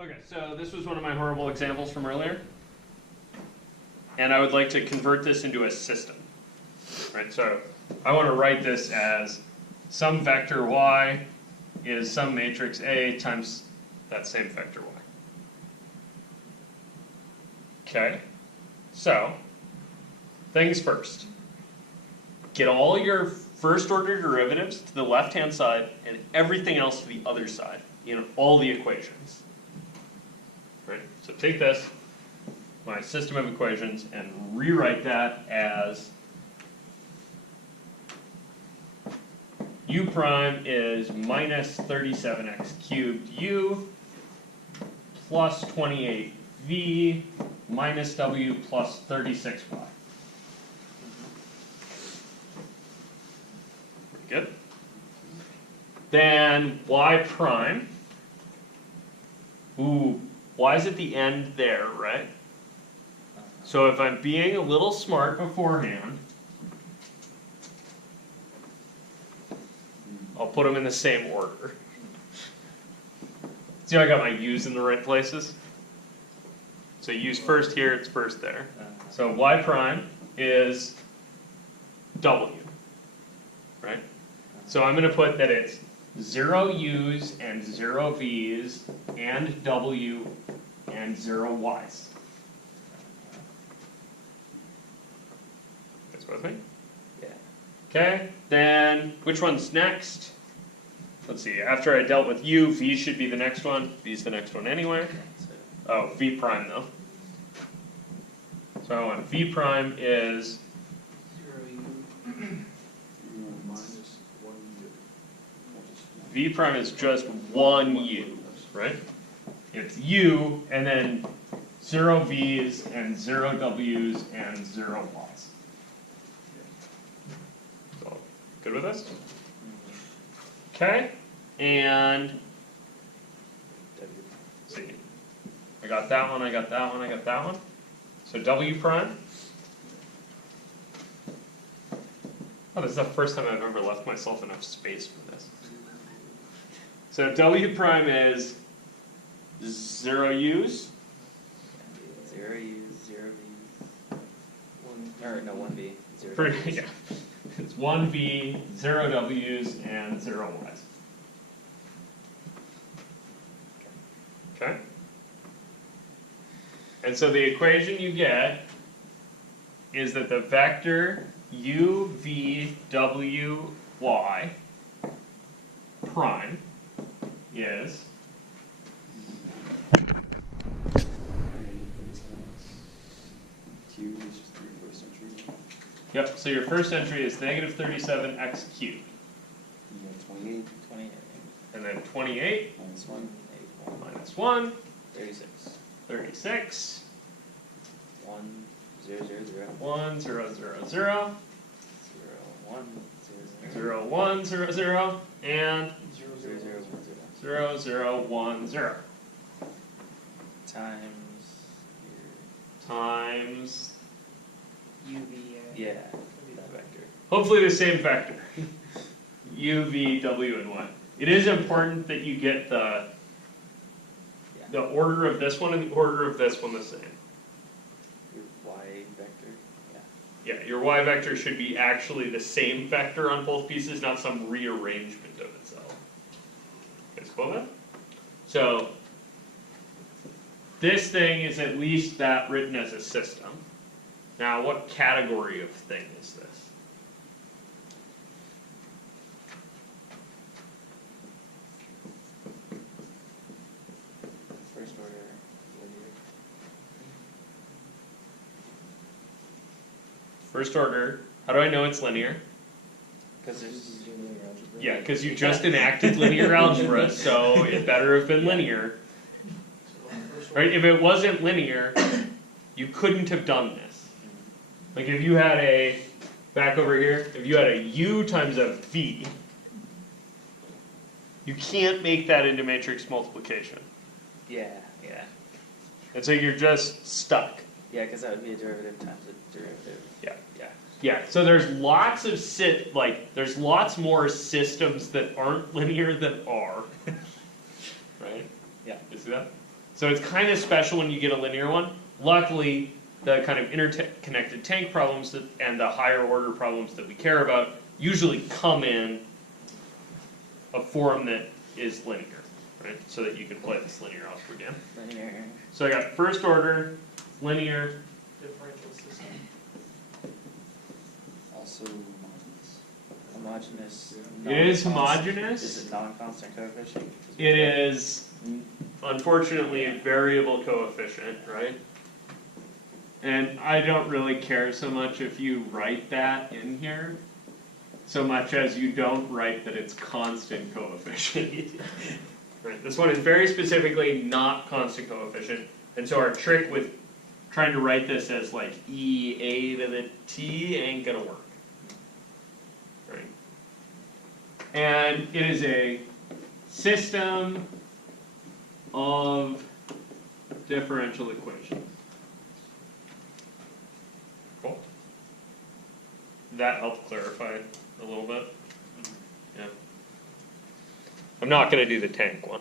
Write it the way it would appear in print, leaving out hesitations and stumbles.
Okay, so this was one of my horrible examples from earlier. And I would like to convert this into a system. Right, so I want to write this as some vector y is some matrix A times that same vector y. Okay, so things first. Get all your first order derivatives to the left hand side and everything else to the other side in all the equations. Right, so take this, my system of equations, and rewrite that as u prime is minus 37x cubed u plus 28v minus w plus 36y. Good. Then y prime. Ooh, y is at the end there, right? So if I'm being a little smart beforehand, I'll put them in the same order. See how I got my u's in the right places? So u's first here, it's first there. So y prime is w, right? So I'm going to put that it's 0 u's and 0 v's and w and 0 y's. That's with me? Yeah. Okay, then which one's next? Let's see, after I dealt with u, v should be the next one. V's the next one anyway. Oh, v prime though. So I want v prime is 0u minus 1u. v prime is just 1u, right? It's u and then 0 v's and 0 w's and 0 y's. So, good with this? Okay, and let's see. I got that one, I got that one, I got that one. So w prime. Oh, this is the first time I've ever left myself enough space for this. So w prime is 0 u's. 0 u's, 0 v's. Or no, 1v. 0 For, v's. yeah. It's 1v, 0 w's, and 0 y's. Okay? And so the equation you get is that the vector u, v, w, y prime is Q is just 3 first entry. yep, so your first entry is negative 37x cubed. You have 28 28. And then 28 minus 1. minus 1, 36. 36, 1, 0, 0, 0. 1, 0, 0, 0, 0, 1, 0, 0. 0, 1, 0, 0, and 0, 0, 0, 0. 0, 0, 1, 0. Times Times, your yeah, that vector. hopefully the same vector. U, V, W, and Y. It is important that you get the order of this one and the order of this one the same. Your y vector. Yeah. Yeah, your Y vector should be actually the same vector on both pieces, not some rearrangement of itself. Guys cool with that? So, this thing is at least that written as a system. Now, what category of thing is this? First order linear. First order, how do I know it's linear? Because there's linear algebra. Yeah, because you just enacted linear algebra, so it better have been linear. Right? If it wasn't linear, you couldn't have done this. Like if you had a, back over here, if you had a u times a v, you can't make that into matrix multiplication. Yeah, yeah. And so you're just stuck. Yeah, because that would be a derivative times a derivative. Yeah. Yeah. Yeah, so there's lots of there's lots more systems that aren't linear than are. Right? Yeah. You see that? So it's kind of special when you get a linear one. Luckily, the kind of interconnected tank problems and the higher order problems that we care about usually come in a form that is linear, right? So that you can play this linear algebra game. Linear. So I got first order, linear, differential system. Also homogeneous. Homogeneous. It is non-constant- homogeneous. Is it non-constant coefficient? It is, unfortunately, a variable coefficient, right? And I don't really care so much if you write that in here, so much as you don't write that it's constant coefficient. Right, this one is very specifically not constant coefficient, and so our trick with trying to write this as like e a to the t ain't gonna work. Right? And it is a system of differential equations. Cool. That helped clarify a little bit. Yeah. I'm not gonna do the tank one.